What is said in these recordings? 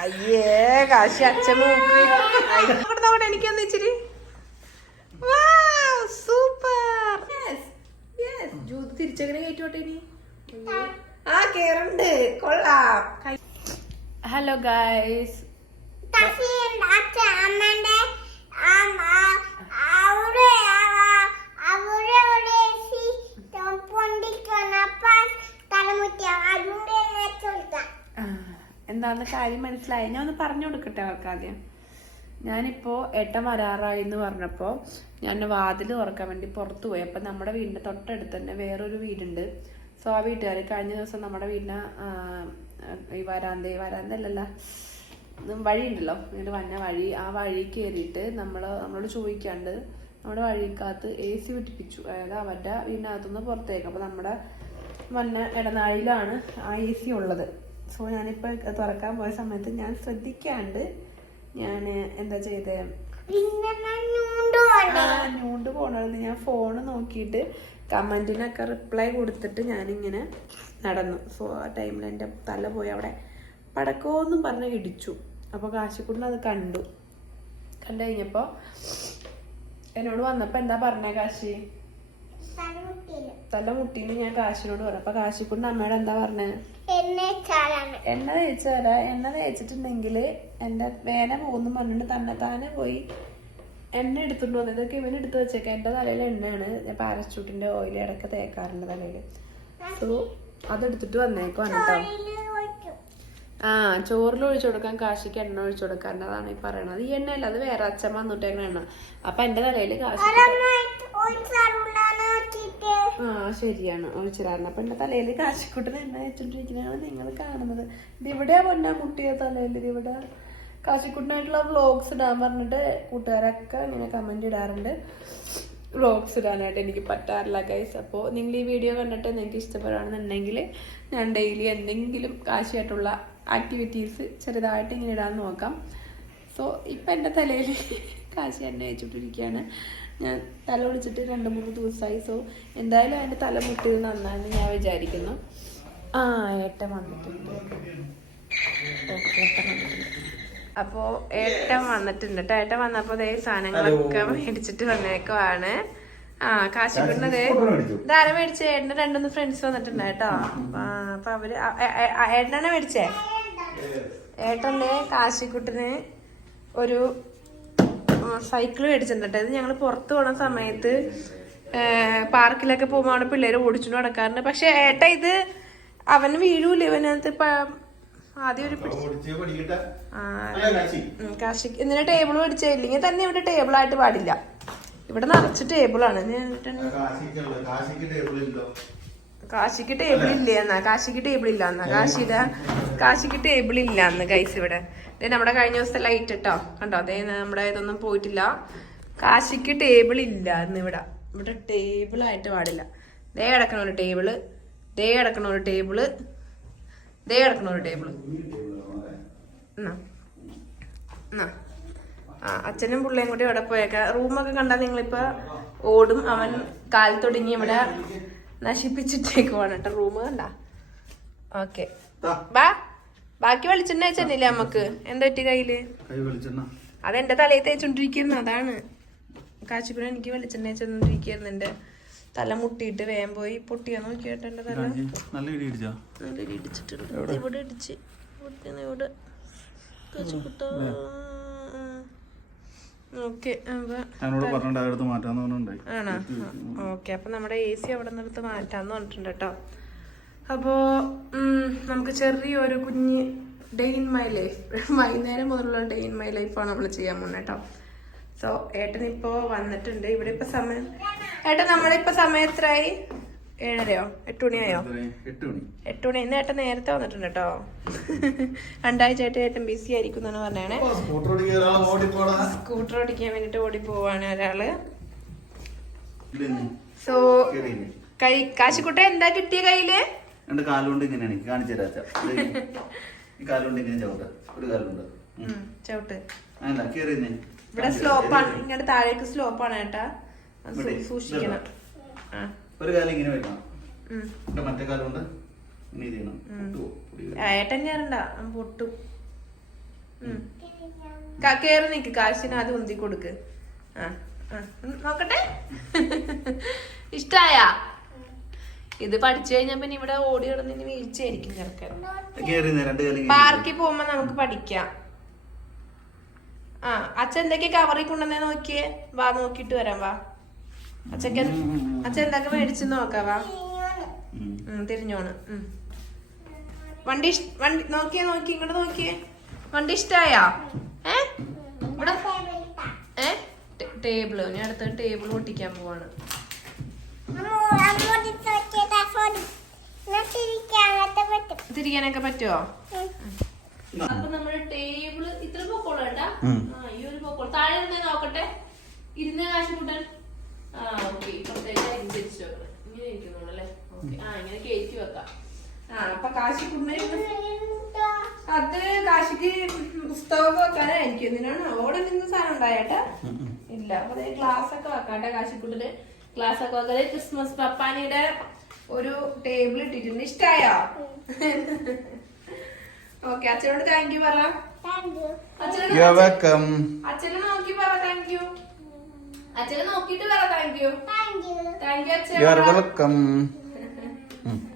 അയ്യേ കാശി അച്ഛൻ നോക്ക്. അവിടെ എനിക്കൊന്ന് ഇച്ചിരി സൂപ്പർ. ജൂത് തിരിച്ചെങ്ങനെ കയറ്റോട്ടെ ഇനി. ആ കേറുണ്ട്, കൊള്ളാം. ഹലോ ഗൈസ്, എന്താന്ന് കാര്യം മനസ്സിലായി? ഞാൻ ഒന്ന് പറഞ്ഞു കൊടുക്കട്ടെ അവർക്ക് ആദ്യം. ഞാനിപ്പോ ഏട്ടൻ വരാറായി എന്ന് പറഞ്ഞപ്പോ ഞാൻ വാതിൽ തുറക്കാൻ വേണ്ടി പുറത്തു പോയി. അപ്പൊ നമ്മുടെ വീടിന്റെ തൊട്ടടുത്ത് തന്നെ വേറൊരു വീടുണ്ട്. സോ ആ വീട്ടുകാർ കഴിഞ്ഞ ദിവസം നമ്മുടെ വീടിന് ഈ വരാന്തല്ലല്ല വഴി ഉണ്ടല്ലോ, ഇങ്ങോട്ട് വന്ന വഴി, ആ വഴി കയറിയിട്ട് നമ്മളോട് ചോദിക്കാണ്ട് നമ്മുടെ വഴിക്കകത്ത് AC പിടിപ്പിച്ചു. അതായത് അവരുടെ വീടിനകത്തുനിന്ന് പുറത്തേക്ക്. അപ്പൊ നമ്മുടെ വന്ന ഇടനാഴിയിലാണ് ആ AC ഉള്ളത്. സോ ഞാനിപ്പോൾ തുറക്കാൻ പോയ സമയത്ത് ഞാൻ ശ്രദ്ധിക്കാണ്ട് ഞാൻ എന്താ ചെയ്തേ, ഞൂണ്ട് പോണത് ഞാൻ ഫോണ് നോക്കിയിട്ട് കമന്റിനൊക്കെ റിപ്ലൈ കൊടുത്തിട്ട് ഞാനിങ്ങനെ നടന്നു. സോ ആ ടൈമിൽ എൻ്റെ തല പോയി അവിടെ പടക്കോന്നും പറഞ്ഞ് ഇടിച്ചു. അപ്പോൾ കാശിക്കുട്ടൻ അത് കണ്ടു കഴിഞ്ഞപ്പോൾ എന്നോട് വന്നപ്പോൾ എന്താ പറഞ്ഞേ കാശി? തല മുട്ടീന്ന് ഞാൻ കാശിനോട് പറഞ്ഞു. അപ്പൊ കാശിക്കുട്ടൻ അമ്മയോട് എന്താ പറഞ്ഞേ? എണ്ണ തേച്ചു തരാം. എണ്ണ തേച്ചിട്ടുണ്ടെങ്കിൽ എന്റെ വേന പോകുന്നു പറഞ്ഞിട്ട് താനെ പോയി എണ്ണ എടുത്തിട്ട് വന്നു. ഇതൊക്കെ ഇവന് എടുത്ത് വെച്ചേക്കാം. എന്റെ തലയിൽ എണ്ണയാണ്. ഞാൻ പാരച്യൂട്ടിന്റെ ഓയിൽ ഇടയ്ക്ക് തേക്കാറുണ്ട് തലയില്. സോ അതെടുത്തിട്ട് വന്നേക്കുവാണ് കേട്ടോ. ചോറിൽ ഒഴിച്ചു കൊടുക്കാൻ കാശിക്ക് എണ്ണ ഒഴിച്ചു കൊടുക്കാറുണ്ട്. അതാണ് ഈ പറയണത്. ഈ എണ്ണ അല്ല, അത് വേറെ അച്ഛൻ വന്നിട്ടേക്കണ എണ്ണ. അപ്പൊ എന്റെ തലയില് കാശി ശരിയാണ് ഒഴിച്ചിടാറുണ്ട്. അപ്പൊ എന്റെ തലയിൽ കാശിക്കുട്ടന് എണ്ണ വെച്ചോണ്ടിരിക്കുന്നതാണ് നിങ്ങൾ കാണുന്നത്. ഇത് ഇവിടെയാ പൊന്നാ മുട്ടിയ തലയിൽ. ഇവിടെ കാശിക്കുട്ടനായിട്ടുള്ള വ്ലോഗ്സ് ഇടാൻ പറഞ്ഞിട്ട് കൂട്ടുകാരൊക്കെ ഇങ്ങനെ കമന്റ് ഇടാറുണ്ട്. വ്ലോഗ്സ് ഇടാനായിട്ട് എനിക്ക് പറ്റാറില്ല ഗൈസ്. അപ്പോൾ നിങ്ങൾ ഈ വീഡിയോ കണ്ടിട്ട് നിങ്ങൾക്ക് ഇഷ്ടപ്പെടുകയാണെന്നുണ്ടെങ്കിൽ ഞാൻ ഡെയിലി എന്തെങ്കിലും കാശിയായിട്ടുള്ള ആക്ടിവിറ്റീസ് ചെറുതായിട്ട് ഇങ്ങനെ ഇടാൻ നോക്കാം. സോ ഇപ്പം എൻ്റെ തലയിൽ കാശി എണ്ണ വെച്ചിട്ടിരിക്കുകയാണ്. ഞാൻ തല ഒളിച്ചിട്ട് 2-3 ദിവസമായി. സോ എന്തായാലും അതിൻ്റെ തല മുട്ടിയത് നന്നായെന്ന് ഞാൻ വിചാരിക്കുന്നു. ഏട്ടൻ വന്നിട്ടുണ്ട്. അപ്പോൾ ഏട്ടൻ വന്നിട്ടുണ്ട് കേട്ടോ. ഏട്ടൻ വന്നപ്പോൾ അതേ സാധനങ്ങളൊക്കെ മേടിച്ചിട്ട് വന്നേക്കുവാണ്. കാശിക്കുണ്ടതേ ഇതാരെ മേടിച്ചേ? ഏട്ടൻ്റെ 2-3 ഫ്രണ്ട്സ് വന്നിട്ടുണ്ട് കേട്ടോ. അപ്പൊ അവര് ഏട്ടനാണ് മേടിച്ചേ. ഏട്ടൻ്റെ കാശിക്കുട്ടിന് ഒരു സൈക്കിൾ മേടിച്ചിട്ടുണ്ട്. ഇത് ഞങ്ങൾ പുറത്ത് പോണ സമയത്ത് പാർക്കിലൊക്കെ പോകുമ്പോൾ അവിടെ പിള്ളേർ ഓടിച്ചുകൊണ്ട് നടക്കാറുണ്ട്. പക്ഷെ ഏട്ട ഇത് അവന് വീഴൂല. ഇവനകത്ത് ആദ്യം ഒരു കാശി എന്തിനാ ടേബിൾ മേടിച്ചേ? ഇല്ലെങ്കിൽ തന്നെ ഇവിടെ ടേബിളായിട്ട് പാടില്ല. ഇവിടെ നിറച്ച് ടേബിളാണ്. കാശിക്ക് ടേബിൾ ഇല്ല എന്നാ. കാശിക്ക് ടേബിൾ ഇല്ല എന്നാ. കാശിക്ക് ടേബിൾ ഇല്ല എന്ന് ഗൈസ്. ഇവിടെ നമ്മുടെ കഴിഞ്ഞ ദിവസത്തെ ലൈറ്റ് ഇട്ടോ കണ്ടോ? അതേ നമ്മുടെ ഇതൊന്നും പോയിട്ടില്ല. കാശിക്ക് ടേബിൾ ഇല്ല എന്ന്. ഇവിടെ ടേബിൾ ആയിട്ട് പാടില്ല. ദേ കിടക്കണ ഒരു ടേബിള്, ദേ കിടക്കണ ഒരു ടേബിള്, ദേ കിടക്കണ ഒരു ടേബിള്. അച്ഛനും പിള്ളേയും കൂടി ഇവിടെ പോയേക്കാം. റൂമൊക്കെ കണ്ടാൽ നിങ്ങളിപ്പോ ഓടും. അവൻ കാൽ തുടങ്ങി ഇവിടെ നശിപ്പിച്ചിട്ടേക്കുവാണ് കേട്ടോ റൂം കണ്ട. ഓക്കെ ബാക്കി വെളിച്ചെണ്ണ വെച്ചെന്നില്ലേ അമ്മക്ക്? എന്താ പറ്റി കയ്യില്? അതെന്റെ തലയിൽ തേച്ചോണ്ടിരിക്കുന്നു. അതാണ് കാശിക്കുന എനിക്ക് വെളിച്ചെണ്ണ വെച്ചോണ്ടിരിക്കുന്നു. എന്റെ തല മുട്ടിയിട്ട് വേഗം പോയി പൊട്ടിയാ നോക്കിയിട്ട് എന്റെ തല നല്ല ഇടിച്ചിട്ടുണ്ട്. ഇവിടെ ഇടിച്ച് ഇവിടെ കാശിക്കുട്ട. ഓക്കെ ആണോ? ഓക്കെ, അപ്പൊ നമ്മുടെ AC അവിടെ നിന്നെടുത്ത് മാറ്റാന്ന് പറഞ്ഞിട്ടുണ്ട് കേട്ടോ. അപ്പോ നമുക്ക് ചെറിയൊരു കുഞ്ഞ് ഡേ ഇൻ മൈ ലൈഫ്, വൈകുന്നേരം മുതലുള്ള ഡേ ഇൻ മൈ ലൈഫാണ് നമ്മൾ ചെയ്യാൻ പോകുന്നത് കേട്ടോ. സോ ഏട്ടൻ ഇപ്പോ വന്നിട്ടുണ്ട്. ഇവിടെ ഇപ്പൊ സമയം ഏട്ടൻ നമ്മളിപ്പോ സമയം എത്രയായി? 7:30യോ 8 മണിയായോ? 8 മണി. ഇന്ന് ഏട്ടൻ നേരത്തെ വന്നിട്ടുണ്ട് കേട്ടോ. 2 ആഴ്ചയായിട്ട് ഏട്ടൻ ബിസി ആയിരിക്കും എന്നാണ് പറഞ്ഞേ. സ്കൂട്ടർ ഓടിക്കാൻ വേണ്ടിട്ട് ഓടി പോവാണ് ഒരാള്. സോ കാശിക്കുട്ട എന്താ കിട്ടിയ കയ്യില്? കാലുകൊണ്ട് ഇങ്ങനെയാണ് കാണിച്ചു തരാം. കാലുകൊണ്ട് ഇങ്ങനെ ചവിട്ട്. ഇവിടെ സ്ലോപ്പാണ്, ഇങ്ങോട്ട് താഴേക്ക് സ്ലോപ്പാണ് ഏട്ടാ. സൂക്ഷിക്കണം. ഒരു കാലം ഇങ്ങനെ വെക്കണം, മറ്റേ കാലം കൊണ്ട് ഏട്ടൻ കയറണ്ട, പൊട്ടും. കേറി നിക്ക്, കാശിന് അത് ഉന്തി കൊടുക്ക്. ആ നോക്കട്ടെ. ഇഷ്ടായ? ഇത് പഠിച്ചു കഴിഞ്ഞാ പിന്നെ ഇവിടെ ഓടി കിടന്ന് വീഴ്ചയായിരിക്കും ചെറുക്കൻ. പാർക്കിൽ പോകുമ്പോ നമുക്ക് പഠിക്കാം. ആ അച്ഛൻ എന്തൊക്കെ കവറിൽ കൊണ്ടുവന്നേ നോക്കിയേ. വാ നോക്കിട്ട് വരാം. വാ അച്ഛൻ എന്തൊക്കെ മേടിച്ചെന്ന് നോക്കാം. വാ തിരിഞ്ഞോണ്. വണ്ടി നോക്കിയേ ഇങ്ങോട്ട് നോക്കിയേ. വണ്ടി ഇഷ്ടായോ? ഇവിടെ ടേബിള്, ഞാൻ അടുത്ത ടേബിൾ ഒട്ടിക്കാൻ പോവാണ്. തിരിക്കാനൊക്കെ പറ്റുമോ? അപ്പൊ നമ്മുടെ ടേബിള് ഇത്ര പൊക്കോളൂ കേട്ടാ. ഈ ഒരു പൊക്കോളൂ. താഴെ ഇരുന്നേ നോക്കട്ടെ. ഇരുന്ന കാശ് കൂട്ടാൻ. ഓക്കെ, ഇപ്പഴത്തേക്ക് തിരിച്ചു വെക്കണം. ഇങ്ങനെ ഇരിക്കുന്നോളല്ലേ. ഓക്കെ, ഇങ്ങനെ കയറ്റി വെക്കാം. അപ്പൊ കാശി അത് കാശിക്ക് പുസ്തകമൊക്കെ വെക്കാനായിരിക്കും. എന്തിനാണ് അവിടെ നിന്ന് സാധനം ഉണ്ടായേട്ടാ? ഇല്ല. അപ്പൊ ഗ്ലാസ് ഒക്കെ വെക്കാട്ടെ. കാശിക്കുട്ടിന് ഗ്ലാസ് ഒക്കെ വെക്കാതെ ക്രിസ്മസ് പപ്പാനിയുടെ ഒരു ടേബിൾ ഇട്ടിട്ടുണ്ട്. ഇഷ്ടായോ? ഓക്കെ, അച്ഛനോട് താങ്ക് യു പറ. അച്ഛനെ നോക്കി പറ താങ്ക് യു. അച്ഛനെ നോക്കിട്ട് പറ താങ്ക് യു. താങ്ക് യു അച്ഛൻ.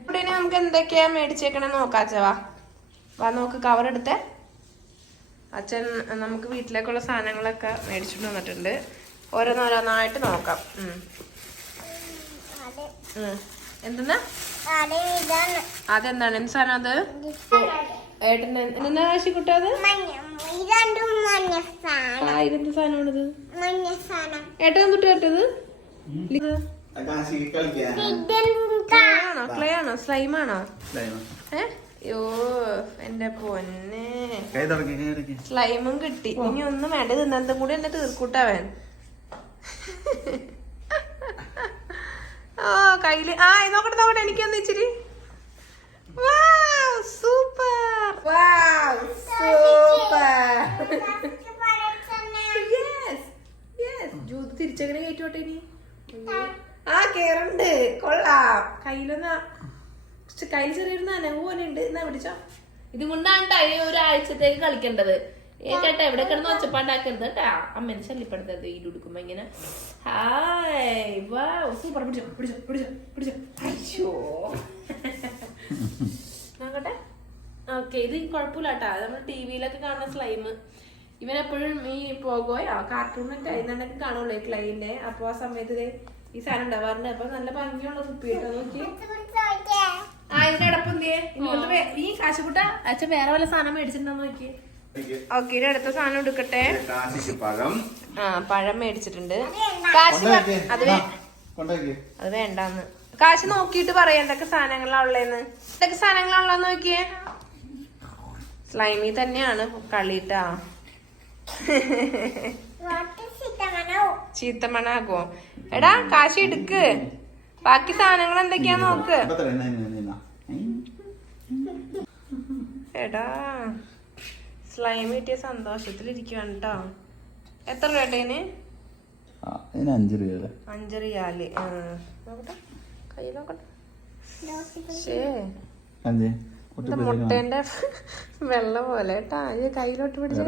ഇവിടെ നമുക്ക് എന്തൊക്കെയാ മേടിച്ചേക്കണേ നോക്കാച്ചവാ. വാ നോക്ക്, കവർ എടുത്തേ. അച്ഛൻ നമുക്ക് വീട്ടിലേക്കുള്ള സാധനങ്ങളൊക്കെ മേടിച്ചിട്ട് വന്നിട്ടുണ്ട്. ഓരോന്നോരോന്നായിട്ട് നോക്കാം. എന്തെന്നാ അതെന്താണ്? എന്ത് സാധനം അത്? ഏട്ടൻ എന്നാ കാശി കുട്ടത്? ഇതെന്ത് സാധനമാണിത്? ഏട്ടൻ തൊട്ട് കേട്ടത് ക്ലേ ആണോ? സ്ലൈമാണോ? യോ എന്റെ പൊന്നെ, സ്ലൈമും കിട്ടി. ഇനി ഒന്നും വേണ്ട. തിന്നതും കൂടി എന്നെ തീർക്കൂട്ടവൻ. കയ്യില് നോക്കട്ടെ എനിക്കൊന്ന് ഇച്ചിരി. സൂപ്പർ ജൂത് തിരിച്ചങ്ങനെ കയറ്റോട്ടെ ഇനി. കേറുണ്ട്. കൊള്ളാം. കയ്യിൽ ചെറിയൊരു നനവ് പോലെ ഉണ്ട്. എന്നാ പിടിച്ചോ. ഇത് കൊണ്ടാണ് ഒരാഴ്ചത്തേക്ക് കളിക്കേണ്ടത്. കേട്ടാ എവിടെ കിടന്ന് ഒച്ചപ്പാണ്ടാക്കരുത് കേട്ടാ. അമ്മേനെ ശല്യപ്പെടുത്തരുത്. ഈ ഉടുക്കുമ്പോ ഇങ്ങനെ. ഹായ് വാ സൂപ്പർ. പിടിച്ചോ. അയ്യോ നോക്കട്ടെ. ഓക്കെ, ഇത് കുഴപ്പമില്ല കേട്ടാ. നമ്മൾ ടിവിയിലൊക്കെ കാണുന്ന സ്ലൈം. ഇവനെപ്പോഴും ഈ പോകോയോ കാർട്ടൂണിന്റെ ഇന്നൊക്കെ കാണുള്ളൂ ക്ലൈന്റെ. അപ്പൊ ആ സമയത്ത് ഈ സാധനം ഉണ്ടാവാറുണ്ട്. അപ്പൊ നല്ല ഭംഗിയുള്ള കുപ്പി കേട്ടോ. നോക്കി ഇതിന്റെ അടപ്പന്തിയെ ഈ കാശുകുട്ട അച്ഛൻ വേറെ വല്ല സാധനം മേടിച്ചിട്ടുണ്ടോ നോക്കിയേ. ഓക്കെ, ഇനി അടുത്ത സാധനം എടുക്കട്ടെ. പഴം മേടിച്ചിട്ടുണ്ട്. കാശ് അത് വേണ്ടാന്ന്. കാശ് നോക്കിയിട്ട് പറയാം എന്തൊക്കെ സാധനങ്ങളാ ഉള്ളേന്ന്. എന്തൊക്കെ സാധനങ്ങളാ നോക്കിയേ. സ്ലൈമി തന്നെയാണ് കളിട്ടാ. ചീത്തമണാകോ? എടാ കാശ് എടുക്ക്. ബാക്കി സാധനങ്ങൾ എന്തൊക്കെയാ നോക്ക്. എടാ സ്ലൈം കിട്ടിയ സന്തോഷത്തിലിരിക്കുവാണ് കേട്ടോ. എത്ര രൂപേട്ടേന്? 5 റിയാല്. നോക്കട്ടെ, കൈ നോക്കട്ടെ. മുട്ടേന്റെ വെള്ള പോലെ കേട്ടാ. കയ്യിലോട്ട് പിടിച്ച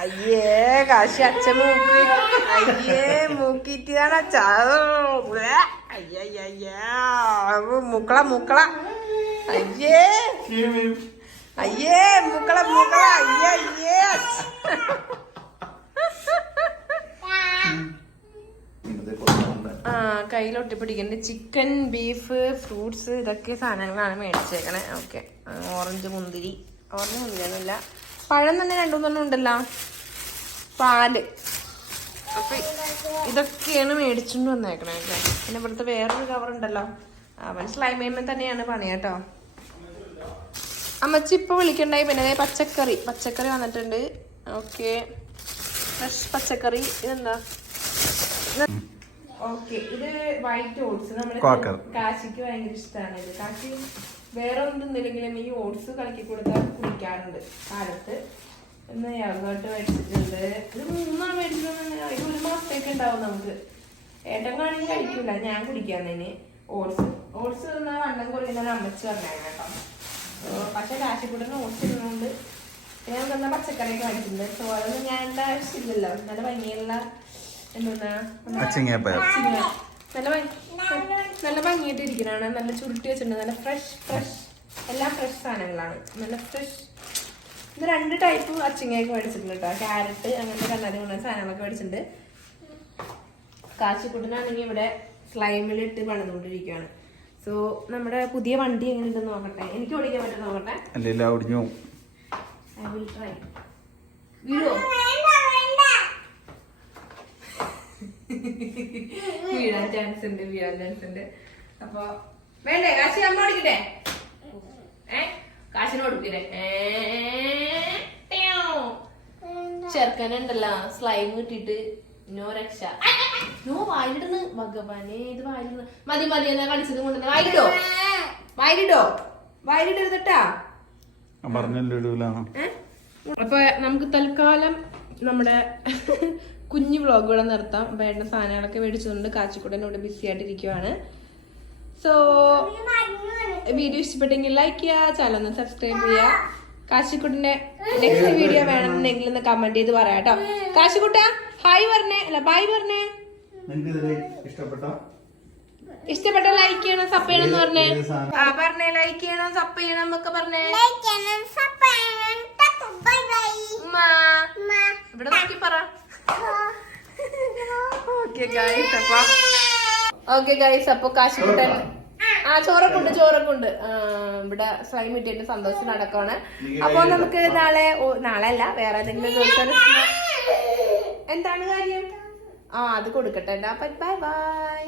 അയ്യേ കാശി അച്ഛ മൂക്ക്. അയ്യേ മൂക്കിട്ടാണ് അച്ഛാ. അയ്യ മുക്കള. അയ്യേ മുക്കള. അയ്യേ കയ്യിലൊട്ടി പിടിക്കണ്ട്. ചിക്കൻ, ബീഫ്, ഫ്രൂട്ട്സ് ഇതൊക്കെ സാധനങ്ങളാണ് മേടിച്ചേക്കണേ. Okay, orange മുന്തിരിയൊന്നുമില്ല. പഴം തന്നെ 2-3 ഉണ്ടല്ലോ. പാല്. അപ്പൊ ഇതൊക്കെയാണ് മേടിച്ചുകൊണ്ട് വന്നേക്കണേ. പിന്നെ ഇവിടുത്തെ വേറൊരു കവർ ഉണ്ടല്ലോ. അവൻ സ്ലൈമേമ തന്നെയാണ് പണി കേട്ടോ. അമ്മച്ചി ഇപ്പൊ വിളിക്കണ്ടായി. പിന്നെ പച്ചക്കറി വന്നിട്ടുണ്ട്. ഓക്കെ, ഫ്രഷ് പച്ചക്കറി. ഇതെന്താ? ഓക്കെ, ഇത് വൈറ്റ് ഓട്സ്. നമ്മുടെ കാശിക്ക് ഭയങ്കര ഇഷ്ടമാണ് ഇത്. കാശി വേറെ ഒന്നും തിന്നില്ലെങ്കിലും ഈ ഓട്സ് കലക്കി കൊടുത്താൽ കുടിക്കാറുണ്ട് കാലത്ത്. ഇന്ന് യോഗട്ട് മേടിച്ചിട്ടുണ്ട്. ഇത് 3 മേടിച്ചിട്ടുണ്ട്. ഇത് 1 മാസത്തേക്ക് ഉണ്ടാവും നമുക്ക്. ഏട്ടൻ കാണെങ്കിൽ കഴിക്കൂല, ഞാൻ കുടിക്കാന്നതിന്. ഓട്സ് തിന്നാ വണ്ണം കുറയുന്ന അമ്മച്ച് പറഞ്ഞാൽ കേട്ടോ. പക്ഷെ കാശിക്കൂട്ടന് ഓട്സ് തിന്നുകൊണ്ട് ഞാൻ തന്ന പച്ചക്കറിയൊക്കെ മേടിച്ചിട്ടുണ്ട്. സോ അതൊന്നും ഞാൻ എൻ്റെ ആവശ്യമില്ലല്ലോ. നല്ല ഭംഗിയുള്ള എന്താ നല്ല ഭംഗിയായിട്ട് ഇരിക്കണാണ്. നല്ല ചുരുട്ടി വെച്ചിട്ടുണ്ട്. നല്ല ഫ്രഷ് എല്ലാം ഫ്രഷ് സാധനങ്ങളാണ്. നല്ല ഫ്രഷ്. ഇത് 2 ടൈപ്പ് അച്ചിങ്ങയൊക്കെ മേടിച്ചിട്ടുണ്ട് കേട്ടോ. ക്യാരറ്റ് അങ്ങനത്തെ കണ്ണാടി കൊണ്ട സാധനങ്ങളൊക്കെ മേടിച്ചിട്ടുണ്ട്. കാശിക്കുട്ടനാണെങ്കിൽ ഇവിടെ സ്ലൈമിലിട്ട് പണിതുകൊണ്ടിരിക്കുകയാണ്. സോ നമ്മുടെ പുതിയ വണ്ടി എങ്ങനെ ഉണ്ടെന്ന് നോക്കട്ടെ. എനിക്ക് ഓടിക്കാൻ പറ്റും നോക്കട്ടെ. I will try. വീഴോ? വീഴാൻ ചാൻസ് ഉണ്ട്. അപ്പൊ വേണ്ടേ കാശി അമ്മ ഓടിക്കട്ടെ? കാശിന് കൊടുക്കട്ടെ? ചെറുക്കനുണ്ടല്ലോ സ്ലൈം കിട്ടിട്ട് നോ രക്ഷ. നോ വായിലിടുന്ന് ഭഗവാനെ. ഇത് വായിലിടുന്ന് മതി എന്നാ കളിച്ചത് കൊണ്ടുവന്ന് വായിലിടരുതട്ടാ. അപ്പൊ നമുക്ക് തൽക്കാലം നമ്മുടെ കുഞ്ഞു വ്ളോഗുകളെ നിർത്താം. വേണ്ട സാധനങ്ങളൊക്കെ മേടിച്ചുകൊണ്ട് കാച്ചിക്കുട്ടൻ ഇവിടെ ബിസി ആയിട്ടിരിക്കുവാണ്. സോ വീഡിയോ ഇഷ്ടപ്പെട്ടെങ്കിൽ ലൈക്ക് ചെയ്യുക, ചാനൽ ഒന്ന് സബ്സ്ക്രൈബ് ചെയ്യുക. കാശിക്കുട്ടിന്റെ നെക്സ്റ്റ് വീഡിയോ വേണമെന്നുണ്ടെങ്കിൽ ഒന്ന് കമന്റ് ചെയ്ത് പറയാം കേട്ടോ. കാശിക്കുട്ട ഹായ് പറഞ്ഞേ, അല്ല ബൈ പറഞ്ഞേ. ഇഷ്ടപ്പെട്ട ലൈക്ക് ചെയ്യണം, സപ്പ് ചെയ്യണം എന്ന് പറഞ്ഞേ. പറഞ്ഞേ ലൈക്ക് ചെയ്യണം, സപ്പ് ചെയ്യണം എന്നൊക്കെ പറഞ്ഞേ. ഇവിടെ നോക്കി പറ. ഓക്കെ ഗൈസ് അപ്പൊ കാശിക്കുട്ടൻ ചോറൊക്കെ ഉണ്ട്. ഇവിടെ സ്ലൈം ഇട്ടിട്ട് സന്തോഷം നടക്കാണ്. അപ്പൊ നമുക്ക് നാളെ അല്ല വേറെ ഏതെങ്കിലും ദിവസം എന്താണ് കാര്യം അത് കൊടുക്കട്ടെ. Bye bye.